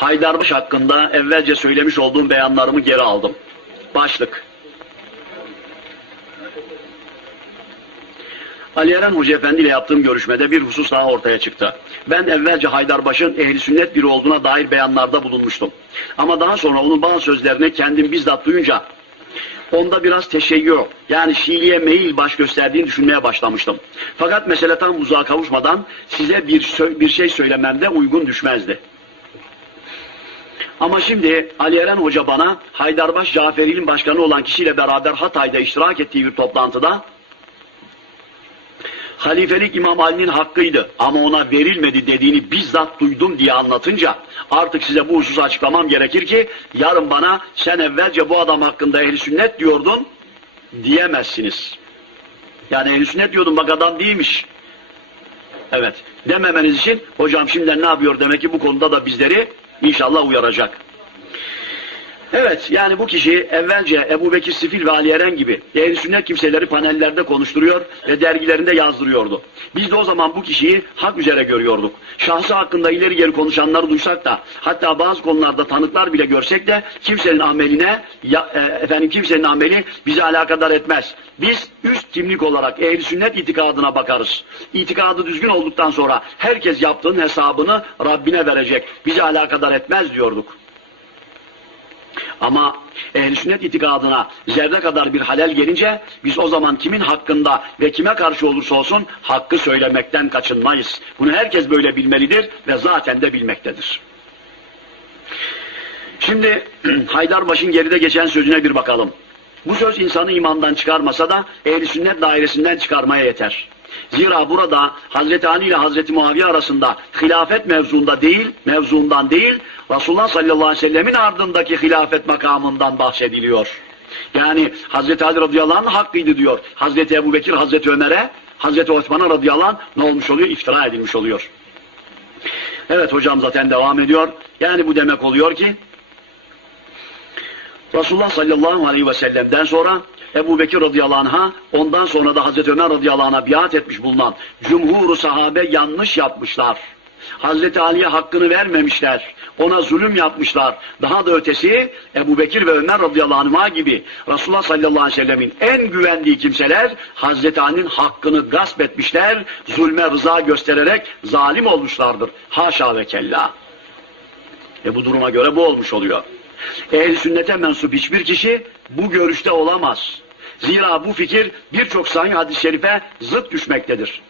Haydarbaş hakkında evvelce söylemiş olduğum beyanlarımı geri aldım. Başlık. Ali Eren Hoca Efendi ile yaptığım görüşmede bir husus daha ortaya çıktı. Ben evvelce Haydarbaş'ın ehli sünnet biri olduğuna dair beyanlarda bulunmuştum. Ama daha sonra onun bazı sözlerini kendim bizzat duyunca onda biraz teşeyyü yani Şiiliğe meyil baş gösterdiğini düşünmeye başlamıştım. Fakat mesele tam uzağa kavuşmadan size bir, bir şey söylememde uygun düşmezdi. Ama şimdi Ali Eren Hoca bana Haydarbaş Caferi'nin başkanı olan kişiyle beraber Hatay'da iştirak ettiği bir toplantıda halifelik İmam Ali'nin hakkıydı ama ona verilmedi dediğini bizzat duydum diye anlatınca artık size bu hususu açıklamam gerekir ki yarın bana sen evvelce bu adam hakkında ehli sünnet diyordun diyemezsiniz. Yani ehli sünnet diyordun bak adam değilmiş. Evet dememeniz için hocam şimdi ne yapıyor demek ki bu konuda da bizleri İnşallah uyaracak. Evet yani bu kişi evvelce Ebu Bekir Sifil ve Ali Eren gibi ehl sünnet kimseleri panellerde konuşturuyor ve dergilerinde yazdırıyordu. Biz de o zaman bu kişiyi hak üzere görüyorduk. Şahsı hakkında ileri geri konuşanları duysak da hatta bazı konularda tanıklar bile görsek de kimsenin ameline ya, e, efendim kimsenin ameli bizi alakadar etmez. Biz üst timlik olarak ehl sünnet itikadına bakarız. İtikadı düzgün olduktan sonra herkes yaptığın hesabını Rabbine verecek. Bizi alakadar etmez diyorduk. Ama ehl sünnet itikadına zerre kadar bir halel gelince biz o zaman kimin hakkında ve kime karşı olursa olsun hakkı söylemekten kaçınmayız. Bunu herkes böyle bilmelidir ve zaten de bilmektedir. Şimdi Haydarbaş'ın geride geçen sözüne bir bakalım. Bu söz insanı imandan çıkarmasa da ehl sünnet dairesinden çıkarmaya yeter. Zira burada Hazreti Ali ile Hazreti Muaviye arasında hilafet mevzunda değil, mevzundan değil, Resulullah sallallahu aleyhi ve sellemin ardındaki hilafet makamından bahsediliyor. Yani Hazreti Ali radıyallahu anh hakkıydı diyor. Hazreti Ebu Bekir, Hazreti Ömer'e, Hazreti Osman'a radıyallahu anh ne olmuş oluyor? İftira edilmiş oluyor. Evet hocam zaten devam ediyor. Yani bu demek oluyor ki Resulullah sallallahu aleyhi ve sellem'den sonra Ebu Bekir radıyallahu anh'a ondan sonra da Hazreti Ömer radıyallahu anh'a biat etmiş bulunan cumhur sahabe yanlış yapmışlar. Hazreti Ali'ye hakkını vermemişler. Ona zulüm yapmışlar. Daha da ötesi Ebu Bekir ve Ömer radıyallahu anh'a gibi Resulullah sallallahu aleyhi ve sellemin en güvendiği kimseler Hazreti Ali'nin hakkını gasp etmişler. Zulme rıza göstererek zalim olmuşlardır. Haşa ve kella. E bu duruma göre bu olmuş oluyor. Ehl-i sünnete mensup hiçbir kişi bu görüşte olamaz. Zira bu fikir birçok sahih hadis-i şerife zıt düşmektedir.